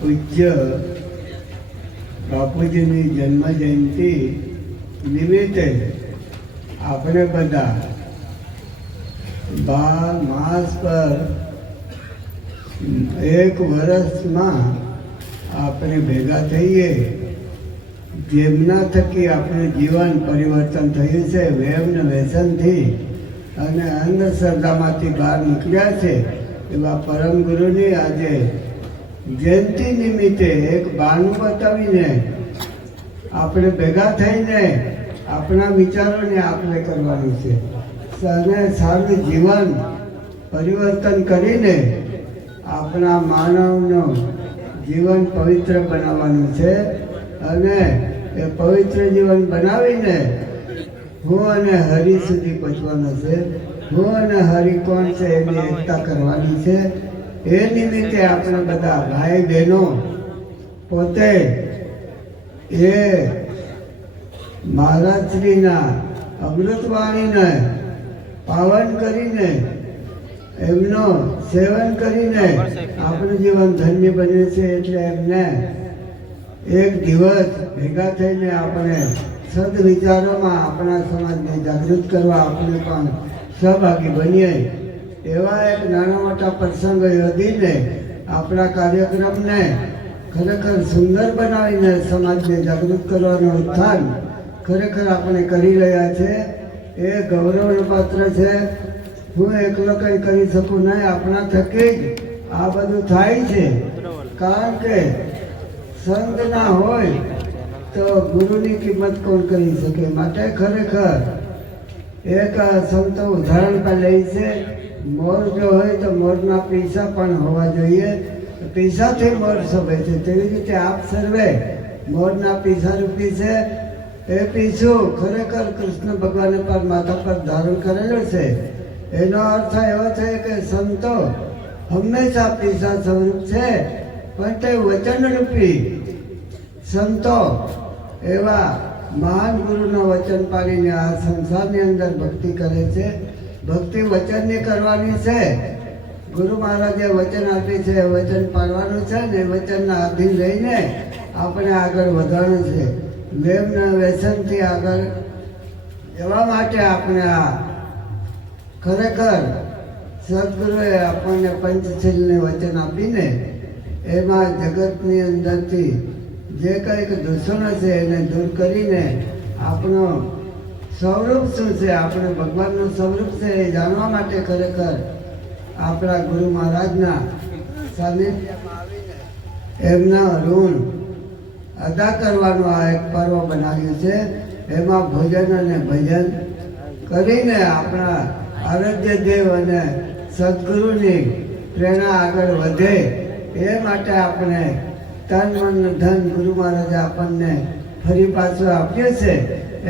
પૂજ્ય બાપુજીની જન્મ જયંતિ નિમિત્તે આપણે બધા 12 માસ પર એક વર્ષમાં આપણે ભેગા થઈએ, જેમના થકી આપણું જીવન પરિવર્તન થયું છે, વેમ ને વ્યસનથી અને અંધશ્રદ્ધામાંથી બહાર નીકળ્યા છે એવા પરમ ગુરુની આજે જયંતિ નિમિત્તે એક બહાનું બતાવીને આપણે ભેગા થઈને આપણા વિચારોને આપણે કરવાની છે અને સારું જીવન પરિવર્તન કરીને આપણા માનવનું જીવન પવિત્ર બનાવવાનું છે અને એ પવિત્ર જીવન બનાવીને હું અને હરિ સુધી પહોંચવાનો છે. હું અને હરિ કોણ છે એની એકતા કરવાની છે. એ નિમિત્તે આપણે બધા ભાઈ બહેનો પોતે એ મહારાજશ્રીના અમૃતવાણીને પાવન કરીને એમનો સેવન કરીને આપણું જીવન ધન્ય બન્યું છે. એટલે એમને એક દિવસ ભેગા થઈને આપણે સદવિચારોમાં આપણા સમાજને જાગૃત કરવા આપણે પણ સહભાગી બનીએ એવા એક નાના મોટા પ્રસંગો યોજીને આપણા કાર્યક્રમને ખરેખર સુંદર બનાવીને સમાજને જાગૃત કરવાનું ઉત્થાન ખરેખર આપણે કરી રહ્યા છે. એ ગૌરવનું પાત્ર છે. હું એકલો કંઈ કરી શકું નહીં, આપણા થકી જ આ બધું થાય છે. કારણ કે સંત ના હોય તો ગુરુની કિંમત કોણ કરી શકે. માટે ખરેખર એક સંતો ઉદાહરણ પર લે છે, મોર જો હોય તો મોરના પૈસા પણ હોવા જોઈએ. પૈસાથી મોર શોભે છે, તેવી રીતે આપ સર્વે મોરના પૈસા રૂપી છે. એ પીછું ખરેખર કૃષ્ણ ભગવાને પર માથા પર ધારણ કરેલો છે. એનો અર્થ એવો છે કે સંતો હંમેશા પૈસા સ્વરૂપ છે, પણ તે વચનરૂપી સંતો એવા મહાન ગુરુના વચન પાડીને આ સંસારની અંદર ભક્તિ કરે છે. ભક્તિ વચનની કરવાની છે. ગુરુ મહારાજે વચન આપી છે, વચન પાડવાનું છે ને વચનના આધીન રહીને આપણે આગળ વધવાનું છે. વેમના વ્યસનથી આગળ જવા માટે આપણે આ ખરેખર સદગુરુએ આપણને પંચશીલને વચન આપીને એમાં જગતની અંદરથી જે કંઈક દૂષણો છે એને દૂર કરીને આપણો સ્વરૂપ શું છે, આપણે ભગવાનનું સ્વરૂપ છે એ જાણવા માટે ખરેખર આપણા ગુરુ મહારાજના સાનિધ્યમાં આવીને એમના ઋણ અદા કરવાનું આ એક પર્વ બનાવ્યું છે. એમાં ભોજન અને ભજન કરીને આપણા આરાધ્ય દેવ અને સદગુરુની પ્રેરણા આગળ વધે એ માટે આપણે તન મન ધન ગુરુ મહારાજે આપણને ફરી પાછું આપ્યું છે.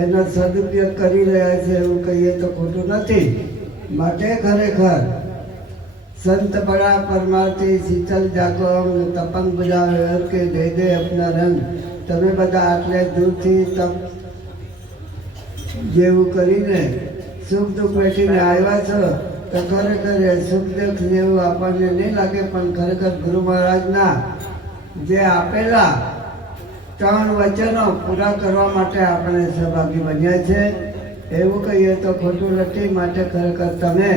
એનો સદુપયોગ કરી રહ્યા છે એવું કહીએ તો ખોટું નથી. માટે ખરેખર સંત પડા પરમાર્થી શીતલ જાગો તપંગ બજાવે કે દે દે અપના રંગ. તમે બધા આટલે દૂરથી તપ જેવું કરીને સુખ દુઃખ બેઠીને આવ્યા છો તો ખરેખર સુખ દુઃખ જેવું આપણને નહીં લાગે, પણ ખરેખર ગુરુ મહારાજના જે આપેલા 3 વચનો પૂરા કરવા માટે આપણે સહભાગી બન્યા છે એવું કહીએ તો ખોટું નથી. માટે ખરેખર તમે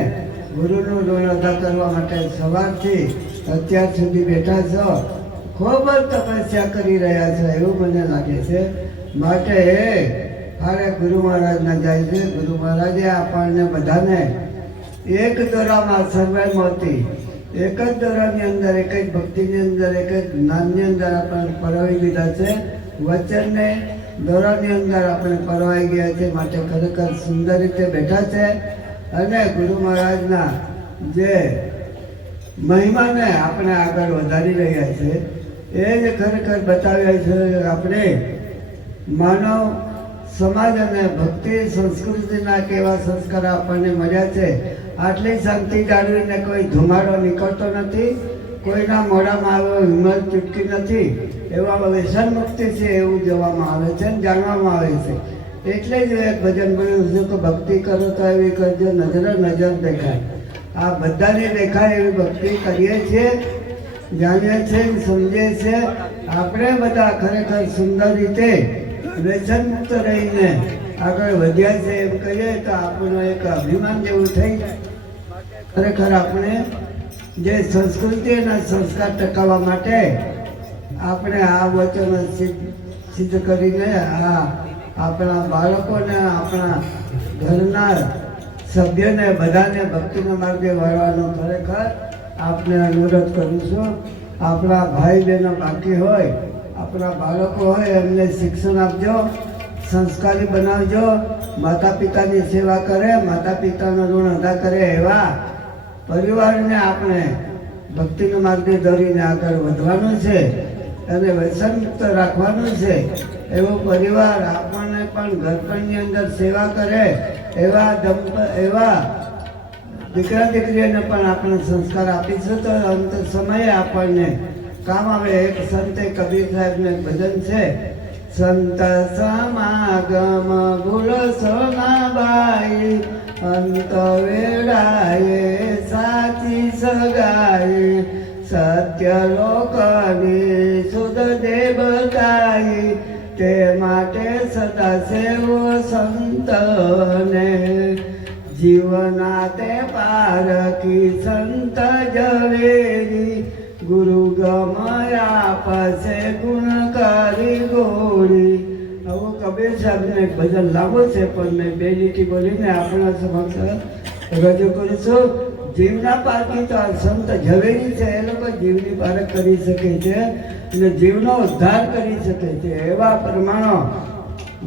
ગુરુનું ઋણ અદા કરવા માટે સવારથી અત્યાર સુધી બેઠા છો, ખૂબ જ તપસ્યા કરી રહ્યા છો એવું મને લાગે છે. માટે એ હારે ગુરુ મહારાજના જાય છે. ગુરુ મહારાજે આપણને બધાને એક દોરામાં સર્વે મોતી, એક જ દોરાની અંદર, એક જ ભક્તિની અંદર, એક જ જ્ઞાનની અંદર આપણને પરવાઈ દીધા છે. વચનને દોરાની અંદર આપણે પરવાઈ ગયા છે. માટે ખરેખર સુંદર રીતે બેઠા છે અને ગુરુ મહારાજના જે મહિમાને આપણે આગળ વધારી રહ્યા છે એ જ ખરેખર બતાવ્યા છે. આપણે માનવ સમાજ અને ભક્તિ સંસ્કૃતિના કેવા સંસ્કાર આપણને મળ્યા છે. આટલી શાંતિ જાળવીને કોઈ ધુમાડો નીકળતો નથી, કોઈના મોઢામાં આવ્યો વિમલ ચૂટકી નથી. એવા વ્યસન મુક્તિ છે એવું જોવામાં આવે છે અને જાણવામાં આવે છે. એટલે જ એક ભજન બોલ્યું છે કે ભક્તિ કરો તો એવી કરજો નજરે નજર દેખાય. આ બધાને દેખાય એવી ભક્તિ કરીએ છીએ જાણીએ છીએ, સમજીએ છીએ. આપણે બધા ખરેખર સુંદર રીતે વ્યસન મુક્ત રહીને આગળ વધ્યા છે એમ કહીએ તો આપણું એક અભિમાન જેવું થઈ જાય. ખરેખર આપણે જે સંસ્કૃતિ અને સંસ્કાર ટકાવવા માટે આપણે આ વચનો સિદ્ધ કરીને આપણા બાળકોને, આપણા ઘરના સભ્યોને બધાને ભક્તિના માર્ગે વળવાનો ખરેખર આપને અનુરોધ કરું છું. આપણા ભાઈ બહેનો બાકી હોય, આપણા બાળકો હોય, એમને શિક્ષણ આપજો, સંસ્કારી બનાવજો, માતા પિતાની સેવા કરે, માતા પિતાનો ઋણ અદા કરે એવા પરિવારને આપણે ભક્તિના માર્ગે દોરીને આગળ વધવાનું છે અને વ્યસન મુક્ત રાખવાનું છે. એવો પરિવાર આપણને પણ ઘરપણની અંદર સેવા કરે એવા દીકરા દીકરીઓને પણ આપણે સંસ્કાર આપીશું તો અંત સમયે આપણને કામ આવે. એક સંતે કબીર સાહેબને ભજન છે, સંત સમાગમ ભૂલશો ના બાઈ, અંત વેળાએ સાચી સગાઈ, સત્ય લોકની સુધ દેવતાઈ, તે માટે સદા સેવો સંતને, જીવના તે પારકી સંત ઝવેરી, ગુરુ ગમયા પસે ગુણ કરી ગોળી. આવું કબીર સાહેબને ભજન લાંબુ છે પણ મેં 2 લીટી બોલીને આપણા સમક્ષ રજૂ કરું છું. જીવના પારકી તો આ સંત ઝવેરી છે, એ લોકો જીવની પારખ કરી શકે છે અને જીવનો ઉદ્ધાર કરી શકે છે. એવા પ્રમાણો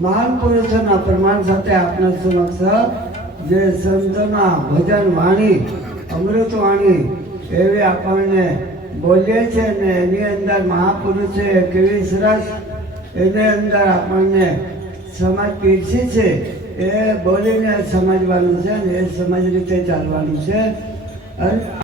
મહાન પુરુષોના પ્રમાણ સાથે આપણા સમક્ષ જે સંતોના ભજન વાણી, અમૃત વાણી એવી આપણને બોલીએ છે ને એની અંદર મહાપુરુષે કેવી સરસ એની અંદર આપણને સમાજ પીરસી છે એ બોલીને સમજવાનું છે અને એ સમજ રીતે ચાલવાનું છે.